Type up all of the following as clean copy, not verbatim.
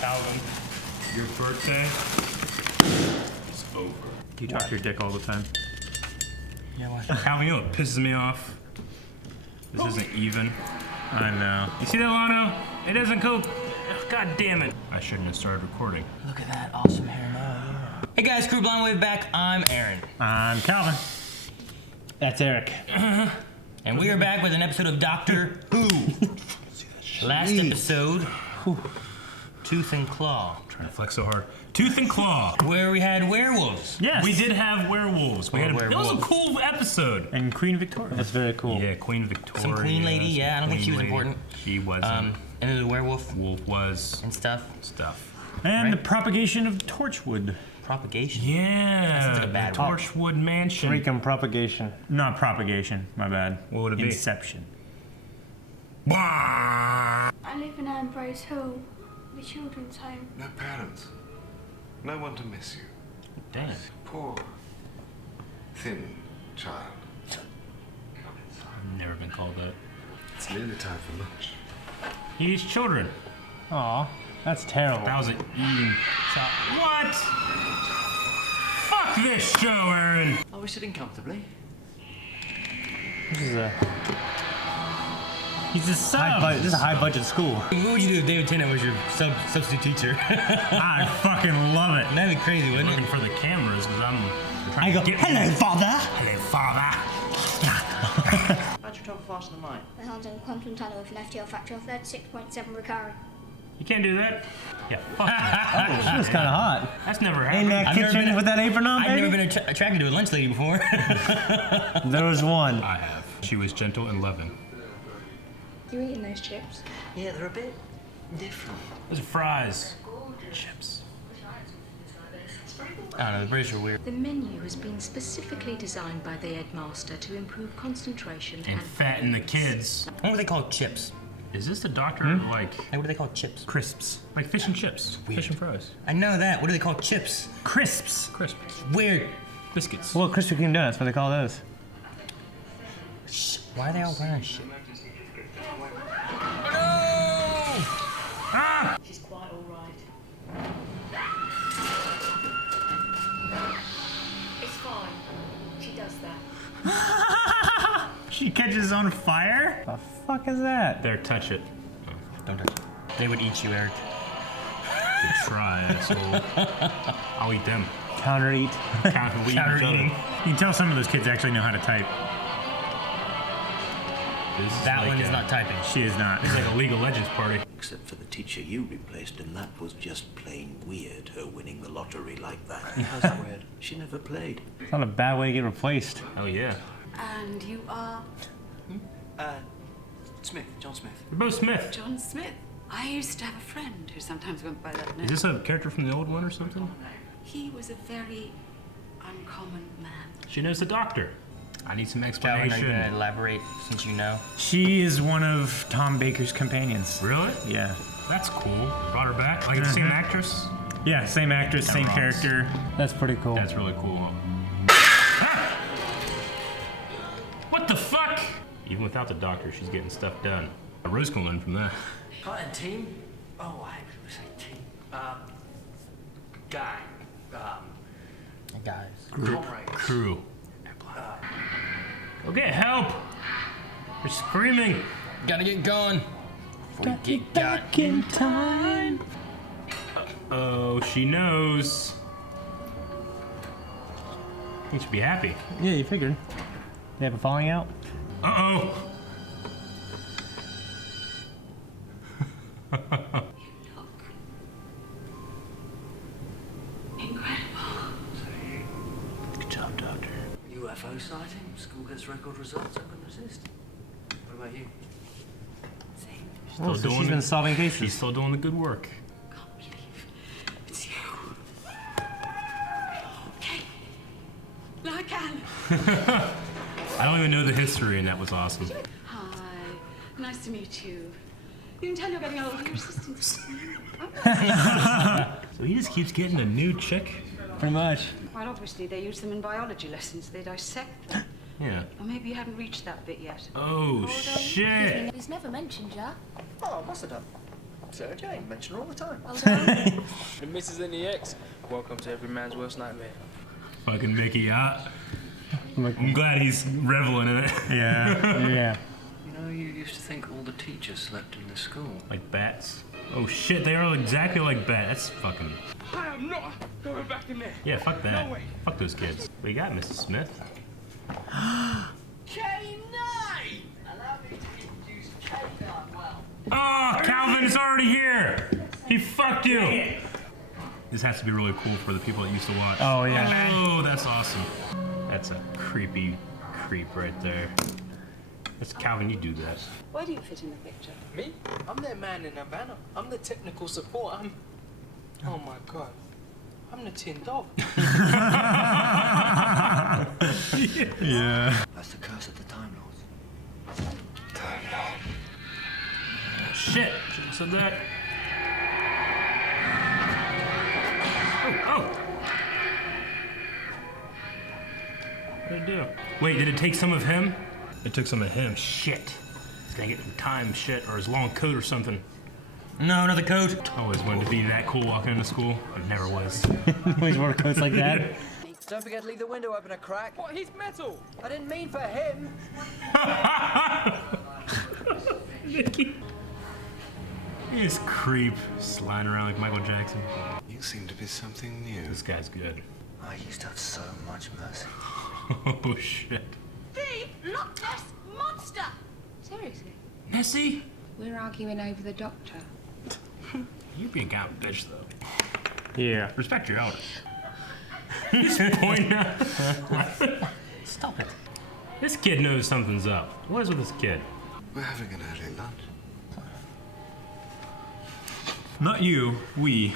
Calvin, your birthday is over. You talk to your dick all the time. Yeah, what? Calvin, you know what pisses me off? This isn't even. I know. You see that, Lano? It doesn't go. God damn it. I shouldn't have started recording. Look at that awesome hair now, yeah. Hey guys, Crew Blind Wave back. I'm Aaron. I'm Calvin. That's Eric. And we are back with an episode of Doctor Who. Last episode, Tooth and Claw. I'm trying to flex so hard. Tooth and Claw. Where we had werewolves. Yes. We did have werewolves. It was a cool episode. And Queen Victoria. That's very cool. Yeah, Queen Victoria. Some queen lady, yeah, I don't think she was important. She wasn't. And the werewolf. Wolf was. And stuff. And Right. the propagation of Torchwood. Propagation? Yeah. That sounds like a bad word. Torchwood Mansion. Freaking propagation. Not propagation, my bad. What would it be? Inception. Bah! I live in Ambrose Hall, the children's home. No parents. No one to miss you. Damn. Poor, thin child. I've never been called that. It's nearly time for lunch. He's children. Aw, that's terrible. That was an eating. What? Fuck this show, Aaron. Are we sitting comfortably? This is a... He's a sub. This is a high-budget school. What would you do if David Tennant was your substitute teacher? I fucking love it. That'd be crazy, wouldn't Looking it? for the cameras because I'm I trying go, to get hello, father. Hello, father. How'd you travel faster than light? The London Quantum Tunnel with an FTL factor of 36.7 recurring. You can't do that. Yeah, fuck you. Oh, she was kind of hot. That's never In happened. that I've never kitchen been- with that apron on, I've baby? never been attracted to a lunch lady before. There was one. I have. She was gentle and loving. You eating those chips? Yeah, they're a bit different. Those are fries. Chips. I don't know, the British are weird. The menu has been specifically designed by the headmaster to improve concentration And fatten the kids. What were they called? Chips. Is this the doctor like Hey, what do they call chips? Crisps. like fish and chips? Fish and fries. I know that. What do they call chips? Crisps. Crisp. Weird. Biscuits. Well, Krispy Kreme donuts, what do they call those? Why are they all wearing shit? She's quite all right. It's fine. She does that. She catches on fire? The fuck is that? There, touch it. Don't touch it. They would eat you, Eric. Good try, asshole. I'll eat them. Counter eat. Counter eating each other. Counter-eating. You can tell some of those kids actually know how to type. This is That like one is a- not typing. She is not. It's like a League of Legends party. Except for the teacher you replaced, and that was just plain weird, her winning the lottery like that. How's that weird? She never played. It's not a bad way to get replaced. Oh yeah. And you are Smith, John Smith. We're both Smith. John Smith. I used to have a friend who sometimes went by that name. Is this a character from the old one or something? He was a very uncommon man. She knows the doctor. I need some Calvin, are you explanation. gonna elaborate since you know? She is one of Tom Baker's companions. Really? Yeah. That's cool. Brought her back. Like the same actress. Yeah, same actress, That same rocks. character. That's pretty cool. That's really cool. Ah! What the fuck? Even without the doctor, she's getting stuff done. Rose can learn from that. Right, and team? Oh, I was say team. Gang. Guys. Comrades. Crew. Go get help! You're screaming! Gotta get going. Before we get got. in time. Oh, she knows. You should be happy. Yeah, you figured. They have a falling out? Uh-oh! Look. Incredible. Good job, Doctor. UFO sighting, school gets record results, I couldn't resist. What about you? Same. Oh, so she's been solving cases. She's still doing the good work. Can't believe it's you. Okay. Now I can. I don't even know the history, and that was awesome. Hi. Nice to meet you. You can tell you're getting old. Your assistant's So he just keeps getting a new chick? Pretty much. Well, obviously they use them in biology lessons. They dissect them. Yeah. Or maybe you haven't reached that bit yet. Oh, shit! He's never mentioned ya. Oh, must have done. Sarah Jane, mention her all the time. Well done. The missus and the ex. Welcome to every man's worst nightmare. Fucking Mickey, I'm glad he's reveling in it. Yeah. Yeah. You know, you used to think all the teachers slept in the school. Like bats. Oh shit, they are exactly like bats. That's fucking... I am not going back in there. Yeah, fuck that. No way. Fuck those kids. What you got, Mrs. Smith? K9! Allow me to introduce K9 well. Oh, Calvin is already here! He fucked you! This has to be really cool for the people that used to watch. Oh, yeah. Oh, that's awesome. That's a creepy creep right there. That's Calvin, you do that. Where do you fit in the picture? Me? I'm their man in Havana. I'm the technical support. Oh my god. I'm the tin dog. Yeah. That's the curse of the Time Lords. Shit, shouldn't have said that. Oh. What did it do? Wait, did it take some of him? It took some of him. Shit. He's gonna get some time shit or his long coat or something. No, another coat. I always wanted to be that cool walking into school. I never was. Always wore coats like that. Don't forget to leave the window open a crack. What? He's metal. I didn't mean for him. Mickey. This creep sliding around like Michael Jackson. You seem to be something new. This guy's good. I used to have so much mercy. Oh shit. Thief! Loch Ness Monster! Seriously? Nessie? We're arguing over the doctor. You be a goddamn bitch though. Yeah. Respect your elders. He's pointing out. Stop it. This kid knows something's up. What is with this kid? We're having an early lunch. Not you, we.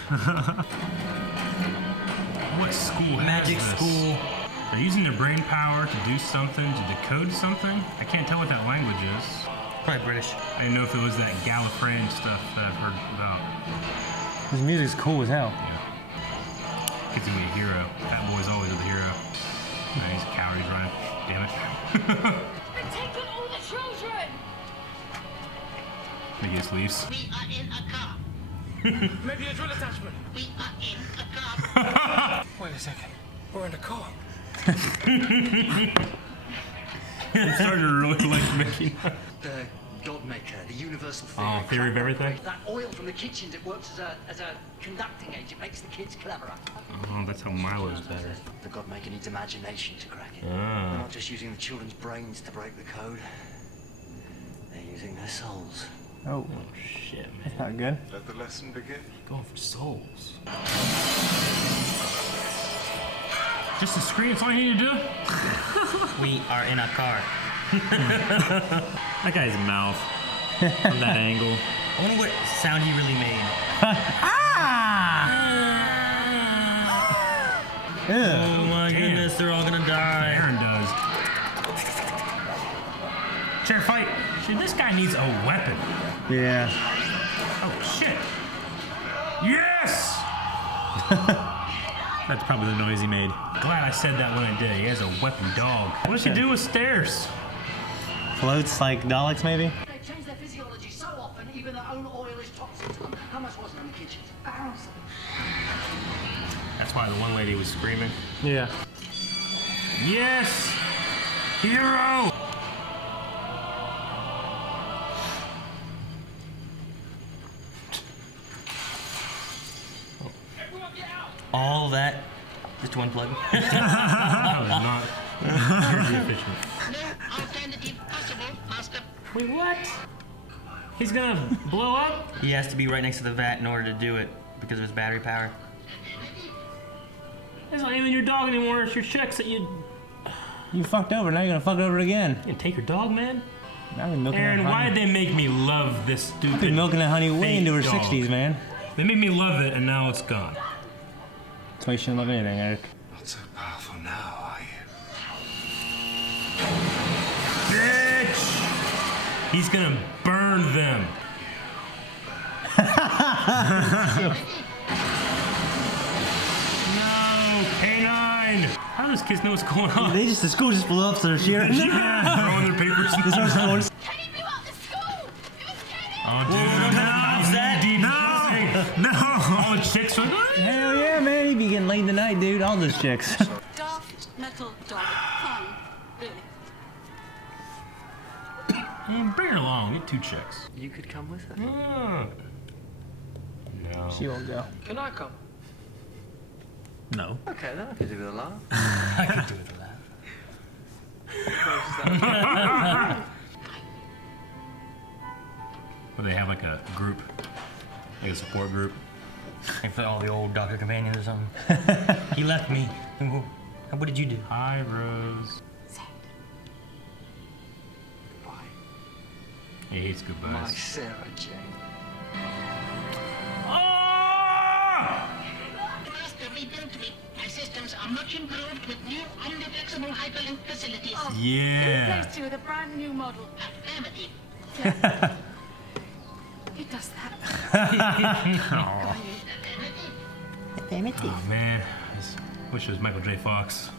What school has Magic this? school. They're using their brain power to do something, to decode something? I can't tell what that language is. Probably British. I didn't know if it was that Gallifreyan stuff that I've heard about. His music's cool as hell. Yeah. Kid's gonna be a hero. That boy's always a hero. Nah, he's a coward, he's running. Damn it. They're taking all the children! Mickey just leaves. We are in a car. Maybe a drill attachment. We are in a car. Wait a second. We're in the car. I'm starting to really like Mickey. The Godmaker, the universal theory. Oh, theory of everything? That oil from the kitchens, it works as a conducting agent. It makes the kids cleverer. Oh, that's how Milo's better. The Godmaker needs imagination to crack it. Ah. They're not just using the children's brains to break the code. They're using their souls. Oh, Shit, man. that's not good. Let the lesson begin. Going for souls. Just a screen, that's all you need to do? We are in a car. That guy's mouth. From that angle. I wonder what sound he really made. Oh my Damn. goodness, they're all gonna die. Aaron does. Chair fight. See, this guy needs a weapon. Yeah. Oh, shit. Yes! That's probably the noise he made. Glad I said that when I did. He has a weapon dog. What does he do with stairs? Floats like Daleks, maybe? They change their physiology so often, even their own oil is toxic to them. How much was it in the kitchens? Barrels. That's why the one lady was screaming. Yeah. Yes! Hero! All that just to unplug. That was not very efficient. No alternative possible, Master. Wait, what? He's gonna blow up? He has to be right next to the vat in order to do it because of his battery power. It's not even your dog anymore. It's your chicks that you... You fucked over, now you're gonna fuck it over again. You gonna take your dog, man? Now we're milking Aaron, that why honey. did they make me love this I've stupid been milking that honey way fake into her dog? 60s, man. They made me love it, and now it's gone. That's why you shouldn't love anything, Eric. Not so powerful now, are you? Bitch! He's gonna burn them. No, K9! How do those kids know what's going on? The school just blew up, so they're cheering. Yeah, throwing their papers. Kenny blew up the school! It was Kenny! Oh, dude, Whoa, I'm how's that? deep. No! chicks are Hell yeah, man. He be getting laid tonight, dude. All those chicks. Daft metal dog. Fun, really. Bring her along. Get 2 chicks. You could come with her. No. She won't go. Can I come? No. Okay, then I could do with a laugh. I could do it for that. But they have like a group, like a support group. Like for all the old doctor companions or something. He left me. What did you do? Hi, Rose. Goodbye. He hates goodbyes. My Sarah Jane. Master, rebuilt me. My systems are much improved with new undetectable hyperlink facilities. Yeah. Replaced you with a brand new model. Affirmative. It does that. Oh man, I just wish it was Michael J. Fox.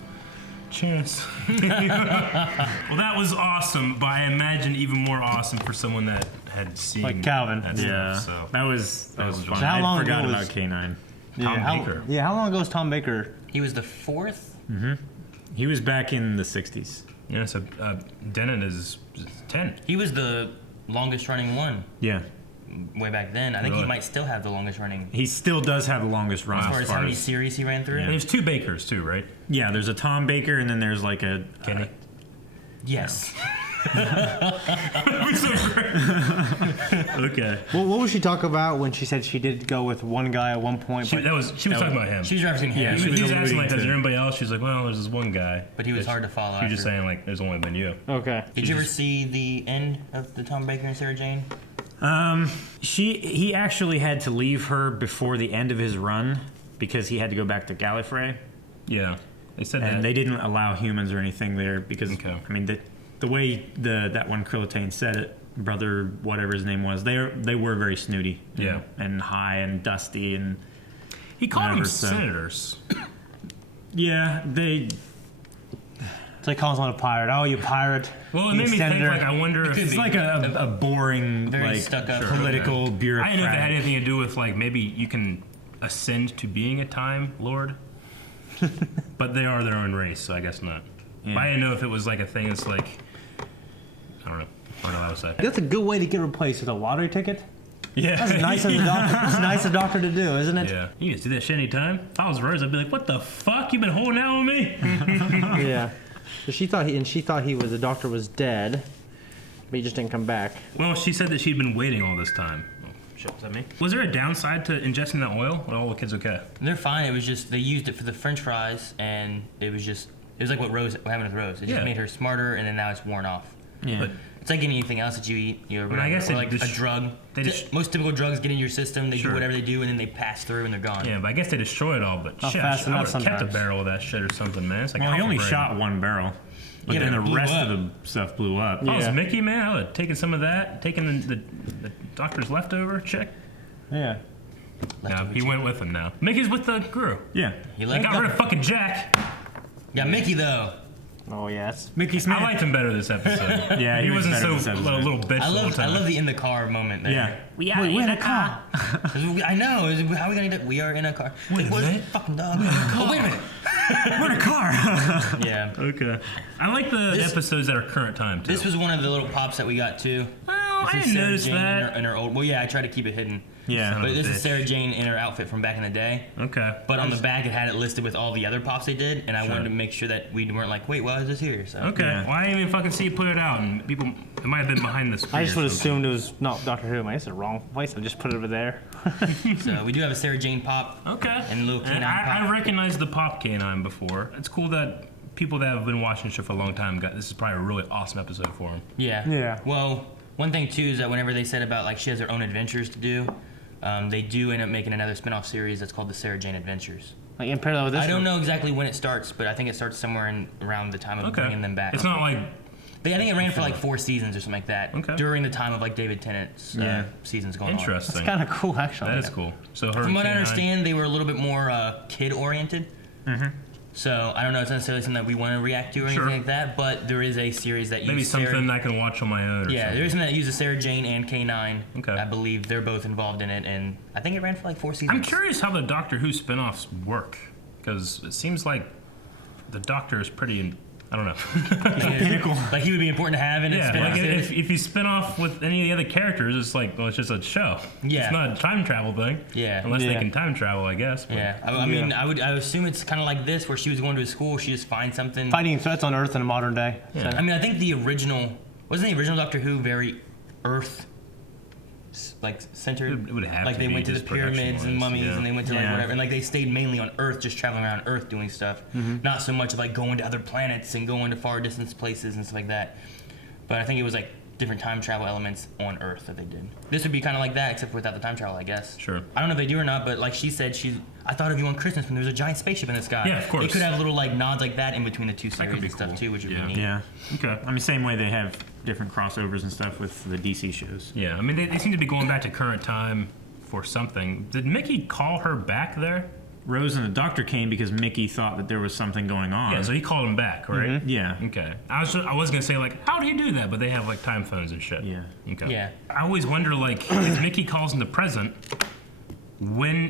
Cheers. Well, that was awesome, but I imagine even more awesome for someone that had seen Like Calvin. that Yeah. stuff. So That was fun. How I long forgot ago about was- K9. Tom how, Baker. Yeah, how long ago was Tom Baker? He was the 4th? He was back in the 60s. Yeah, so Denon is 10. He was the longest running one Yeah. way back then. I think he Really? might still have the longest running. He still does have the longest run As far as how many as- series he ran through? And there's 2 Bakers too, right? Yeah, there's a Tom Baker and then there's like a Kenny. Yes. That was so great. Okay. Well, what was she talking about when she said she did go with one guy at one point? She was talking about him. She was referencing him. Yeah, He she was was asking like, alluding is there to- anybody else? She's like, well, there's this one guy. But he was hard to follow She was just after. saying like, there's only been you. Okay. Did you ever see the end of the Tom Baker and Sarah Jane? He actually had to leave her before the end of his run because he had to go back to Gallifrey, Yeah, they said and that. they didn't allow humans or anything there because Okay. I mean the way that one Krillitane said it, brother whatever his name was, they were very snooty, Yeah. and high and dusty and He called them whatever, so- senators. yeah they. It's like calling someone a pirate. Oh, you pirate! Well, it you made me think, senator. like, I wonder if It's like a boring, Very like stuck-up. political I bureaucrat. didn't know if it had anything to do with like maybe you can ascend to being a Time Lord, but they are their own race, so I guess not. Yeah. But I didn't know if it was like a thing. It's like I don't know. I don't know how to say. That's a good way to get replaced with a lottery ticket. Yeah, That's nice of the doctor. That's nice of the doctor to do, isn't it? Yeah, you just do that shit anytime. If I was Rose, I'd be like, "What the fuck? You been holding out on me?" Yeah. So she thought the doctor was dead, but he just didn't come back. Well, she said that she'd been waiting all this time. Oh, shit, was that me? Was there a downside to ingesting that oil? Or all the kids okay? They're fine. It was just they used it for the French fries, and it was like what happened with Rose. It just Yeah. made her smarter, and then now it's worn off. Yeah. But It's like anything else that you eat. I guess or they like a drug. they Most typical drugs get in your system. They Sure. do whatever they do, and then they pass through, and they're gone. yeah, but I guess they destroy it all. But Not shit, fast I would enough have kept a sometimes. barrel of that shit or something, man. It's like Well, he only alpha brain. shot one barrel, but Yeah, then but it the blew rest up. of the stuff blew up. If I was Mickey, man, I would have taken some of that, taken the doctor's leftover check. Yeah. No, he went with him now. Mickey's with the crew. Yeah. You They like got rid of fucking Jack. Yeah, Mickey though. Oh yes. Mickey Smith. I liked him better this episode. Yeah, he he was wasn't better so this episode. a little bitch I the whole love time. the in the car moment there. Yeah. We are in a car. I know. How are we gonna do that? We are in a car. Wait a What is minute. it? Fucking dog. Oh, wait a minute. We're in a car. Yeah. Okay. I like the episodes that are current time too. This was one of the little pops that we got too. Well, This I is didn't Sarah notice Jane that. in her old. Well, yeah, I try to keep it hidden. Yeah. Son of But a this is bitch. Sarah Jane in her outfit from back in the day. Okay. But on the back, it had it listed with all the other pops they did, and I Sure. wanted to make sure that we weren't like, wait, why is this here? So Okay. Yeah. Well, I didn't even fucking see you put it out, and people, it might have been behind the screen. I just or would have something. assumed it was not Doctor Who. I guess it's the wrong place. I just put it over there. So we do have a Sarah Jane pop. Okay. And a little canine I pop. recognized the pop canine before. It's cool that people that have been watching the show for a long time got this is probably a really awesome episode for them. Yeah. Yeah. Well, one thing too is that whenever they said about like she has her own adventures to do, they do end up making another spin-off series that's called the Sarah Jane Adventures. Like in parallel with this. I don't one. know exactly when it starts, but I think it starts somewhere around the time of Okay. bringing them back. It's not like I think it ran for like 4 seasons or something like that. Okay. During the time of like David Tennant's seasons going on. interesting. It's kind of cool, actually. That is cool. So her From what I canine- understand, they were a little bit more kid-oriented. So I don't know if it's necessarily something that we want to react to or anything like that, but there is a series that maybe uses something I can watch on my own. Yeah, there's something that uses Sarah Jane and K9. Okay. I believe they're both involved in it, and I think it ran for like 4 seasons. I'm curious how the Doctor Who spin-offs work, because it seems like the Doctor is pretty. I don't know. Pinnacle. Like he would be important to have in a spin-off series. If you spin off with any of the other characters, it's like, well, it's just a show. Yeah. It's not a time travel thing. Yeah. Unless they can time travel, I guess. But. Yeah. I mean, I would assume it's kind of like this, where she was going to a school, she just finds something. Fighting threats on Earth in a modern day. Yeah. So. I mean, I think wasn't the original Doctor Who very Earth like centered? It would have like to they be went to the pyramids and mummies, and they went to like whatever, and like they stayed mainly on Earth, just traveling around Earth doing stuff. Not so much of like going to other planets and going to far distance places and stuff like that. But I think it was like different time travel elements on Earth that they did. This would be kind of like that, except for without the time travel, I guess. Sure. I don't know if they do or not, but like she said, I thought of you on Christmas when there was a giant spaceship in the sky. Yeah, of course. They could have little like nods like that in between the two series and stuff too, which would be neat. Yeah. Okay. I mean, same way they have different crossovers and stuff with the DC shows. Yeah, I mean, they seem to be going back to current time for something. Did Mickey call her back there? Rose and the Doctor came because Mickey thought that there was something going on. Yeah, so he called him back, right? Yeah. Okay. I was gonna say like, how do you do that? But they have like time phones and shit. Yeah. Okay. Yeah. I always wonder like, if Mickey calls in the present,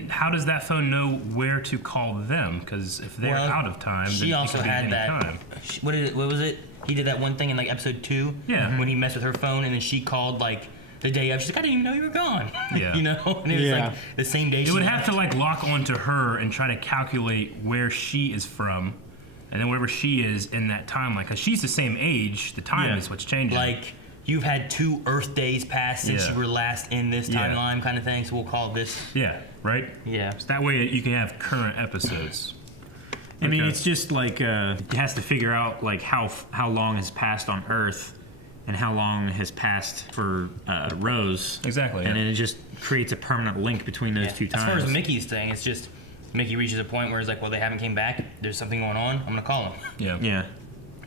how does that phone know where to call them? Because if they're out of time, she then also it could be had any that. time. What was it? He did that one thing in like episode 2. Yeah. When he messed with her phone, and then she called like the day of. She's like, I didn't even know you were gone. Yeah. You know, and it was like the same day. It would have to like lock onto her and try to calculate where she is from, and then wherever she is in that timeline. Because she's the same age. The time is what's changing. Like you've had 2 Earth days pass since you were last in this timeline, kind of thing. So we'll call this. Yeah. Right. Yeah. So that way you can have current episodes. I mean, it's just like it has to figure out like how long has passed on Earth, and how long has passed for Rose. Exactly. And then it just creates a permanent link between those two times. As far as Mickey's thing, it's just Mickey reaches a point where it's like, well, they haven't came back. There's something going on. I'm gonna call them. Yeah. Yeah.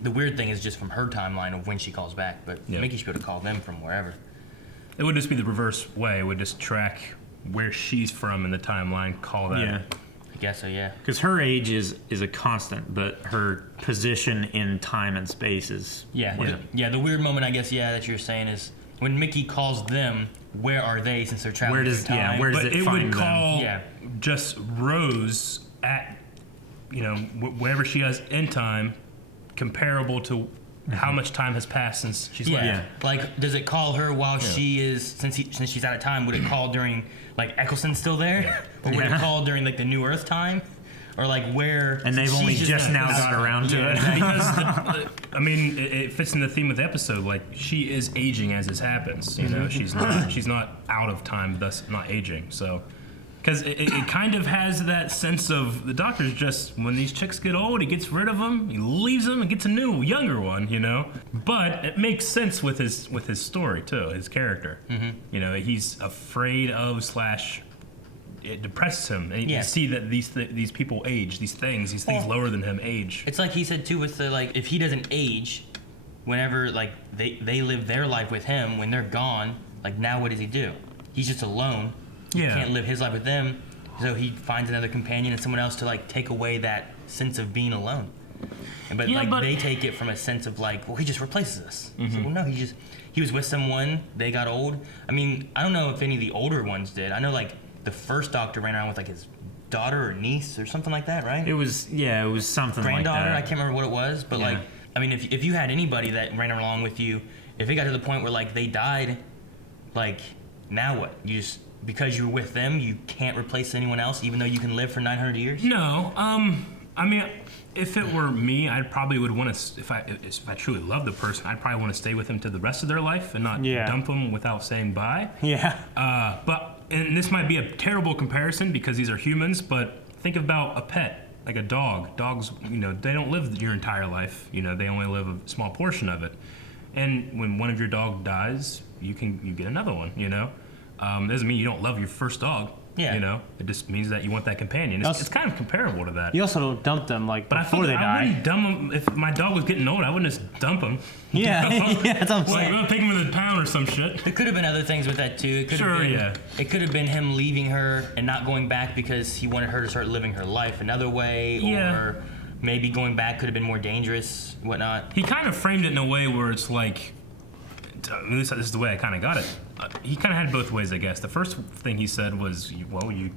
The weird thing is just from her timeline of when she calls back, but Mickey should be able to call them from wherever. It would just be the reverse way. It would just track where she's from in the timeline. Call that. Yeah. I guess so, yeah. Because her age is a constant, but her position in time and space is... Yeah. The weird moment, I guess, that you're saying is when Mickey calls them, where are they since they're traveling through time? Where does it find would call them? just Rose at, wherever she is in time, comparable to how much time has passed since she's left. Yeah. Like, does it call her while she is, since she's out of time, would it call during, like, Eccleston's still there? Or would it call during, like, the New Earth time? Or, like, where... And they've only just now got around to it. Because, it fits in the theme of the episode. Like, she is aging as this happens. You know, she's not out of time, thus not aging. So... Because it kind of has that sense of the Doctor's just, when these chicks get old, he gets rid of them, he leaves them, and gets a new, younger one, But it makes sense with his story, too, his character. Mm-hmm. He's afraid of / it depresses him. And you see that these people age, these things lower than him age. It's like he said, too, with the, like, if he doesn't age, whenever, like, they live their life with him, when they're gone, like, now what does he do? He's just alone. He can't live his life with them, so he finds another companion and someone else to like take away that sense of being alone. But they take it from a sense of like, well, he just replaces us. Mm-hmm. So, well, no, he was with someone. They got old. I mean, I don't know if any of the older ones did. I know like the first Doctor ran around with like his daughter or niece or something like that, right? It was something granddaughter. like that. I can't remember what it was, but like, I mean, if you had anybody that ran along with you, if it got to the point where like they died, like now what? You just because you were with them, you can't replace anyone else, even though you can live for 900 years? No. I mean, if it were me, I probably would want to, if I truly love the person, I'd probably want to stay with them to the rest of their life and not dump them without saying bye. Yeah. And this might be a terrible comparison because these are humans, but think about a pet, like a dog. Dogs, they don't live your entire life. They only live a small portion of it. And when one of your dog dies, you get another one, doesn't mean you don't love your first dog. Yeah. It just means that you want that companion. It's kind of comparable to that. You also don't dump them before they die. I wouldn't dump them if my dog was getting old. I wouldn't just dump him. Yeah, that's what I'm saying. Like, take him in the pound or some shit. It could have been other things with that too. It could have been him leaving her and not going back because he wanted her to start living her life another way, or maybe going back could have been more dangerous, whatnot. He kind of framed it in a way where it's like, at least this is the way I kind of got it. He kind of had both ways, I guess. The first thing he said was, well, you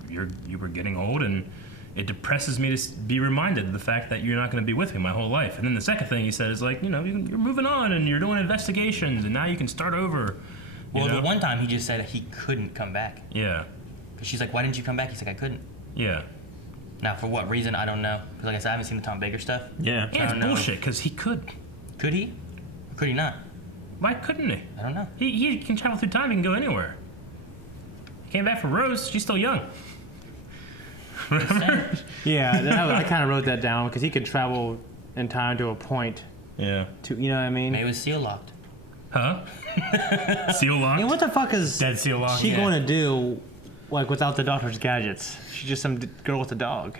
were getting old, and it depresses me to be reminded of the fact that you're not going to be with me my whole life. And then the second thing he said is like, you're moving on, and you're doing investigations, and now you can start over. Well, the one time he just said he couldn't come back. Yeah. Because she's like, why didn't you come back? He's like, I couldn't. Yeah. Now, for what reason, I don't know. Because like I said, I haven't seen the Tom Baker stuff. Yeah. Yeah, it's bullshit, because he could. Could he? Or could he not? Why couldn't he? I don't know. He can travel through time. He can go anywhere. He came back for Rose. She's still young. Remember? Yeah, I kind of wrote that down because he could travel in time to a point. Yeah. To, you know what I mean? Maybe it was seal locked. Huh? Seal locked? And what the fuck is Dead seal locked. she going to do, like, without the doctor's gadgets? She's just some girl with a dog.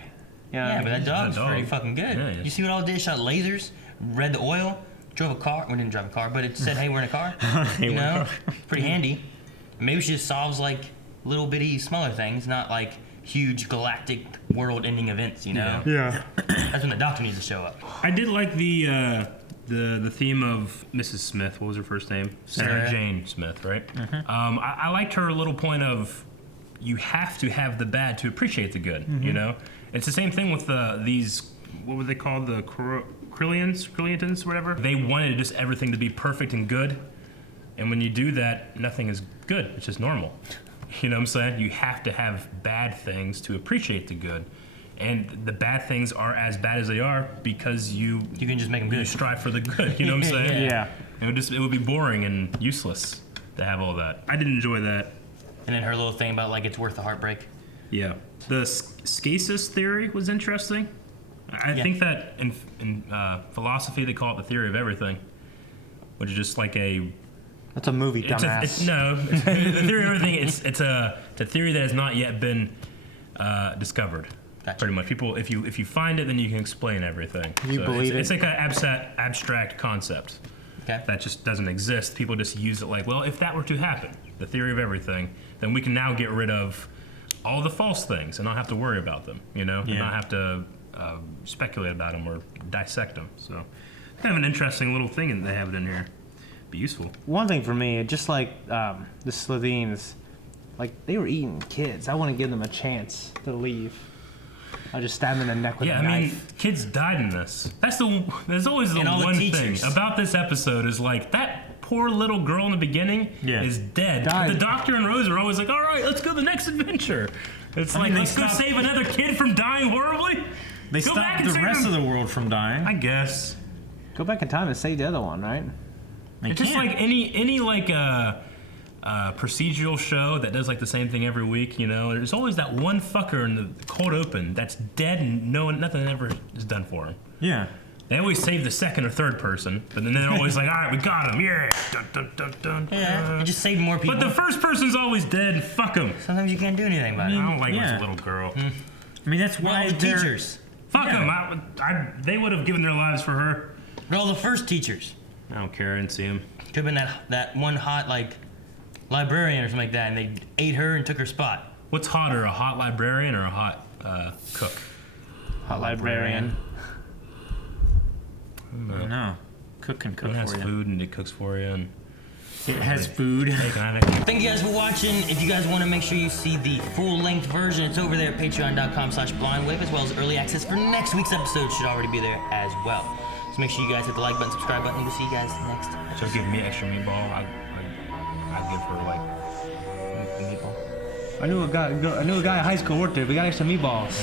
Yeah, but that dog's dog. pretty fucking good. Yeah, You see what all it did? Shot lasers, read the oil, drove a car. We didn't drive a car, but it said, hey, we're in a car. You know? Pretty handy. Maybe she just solves, like, little bitty smaller things, not, like, huge galactic world-ending events, you know? Yeah. That's when the doctor needs to show up. I did like the theme of Mrs. Smith. What was her first name? Sarah Jane Smith, right? Mm-hmm. I liked her little point of you have to have the bad to appreciate the good. You know, it's the same thing with these. What were they called? The Krillitans, whatever. They wanted just everything to be perfect and good, and when you do that, nothing is good. It's just normal. You know what I'm saying? You have to have bad things to appreciate the good. And the bad things are as bad as they are because you can just make them you good. strive for the good. You know what I'm saying? Yeah. It would be boring and useless to have all that. I did enjoy that. And then her little thing about, like, it's worth the heartbreak. Yeah. The scasis theory was interesting. I think that in philosophy they call it the theory of everything, which is just like a. That's a movie, dumbass. The theory of everything. It's a theory that has not yet been discovered. Gotcha. Pretty much, people. If you find it, then you can explain everything. You believe it's like an abstract concept that just doesn't exist. People just use it like, well, if that were to happen, the theory of everything, then we can now get rid of all the false things and not have to worry about them. You know, and not have to speculate about them or dissect them. So, kind of an interesting little thing that they have it in here. Be useful. One thing for me, just like the Slovene, like, they were eating kids. I want to give them a chance to leave. I just stab them in the neck with a knife. I mean, kids died in this. There's always the one thing about this episode is like that poor little girl in the beginning is dead. The doctor and Rose are always like, all right, let's go to the next adventure. It's like, let's go save another kid from dying horribly. They stopped the rest of the world from dying. I guess. Go back in time and save the other one, right? It's just like any like procedural show that does like the same thing every week, you know. There's always that one fucker in the cold open that's dead and nothing ever is done for him. Yeah. They always save the second or third person, but then they're always like, all right, we got him, yeah. Dun, dun, dun, dun, Yeah, it just saved more people. But the first person's always dead, and fuck them. Sometimes you can't do anything about it. I don't like this little girl. I mean, that's why the teachers. Fuck them. They would have given their lives for her. But all the first teachers. I don't care, I didn't see him. Could have been that one hot, like, librarian or something like that, and they ate her and took her spot. What's hotter, a hot librarian or a hot cook? Hot librarian. I don't know. Cook can cook it has for you. food and it cooks for you. And it has food. Thank you guys for watching. If you guys want to make sure you see the full-length version, it's over there at patreon.com/blindwave, as well as early access for next week's episode should already be there as well. So make sure you guys hit the like button, subscribe button, and we'll see you guys next time. So give me extra meatball. I'd give her like meatball. I knew a guy in high school worked there. We got extra meatballs.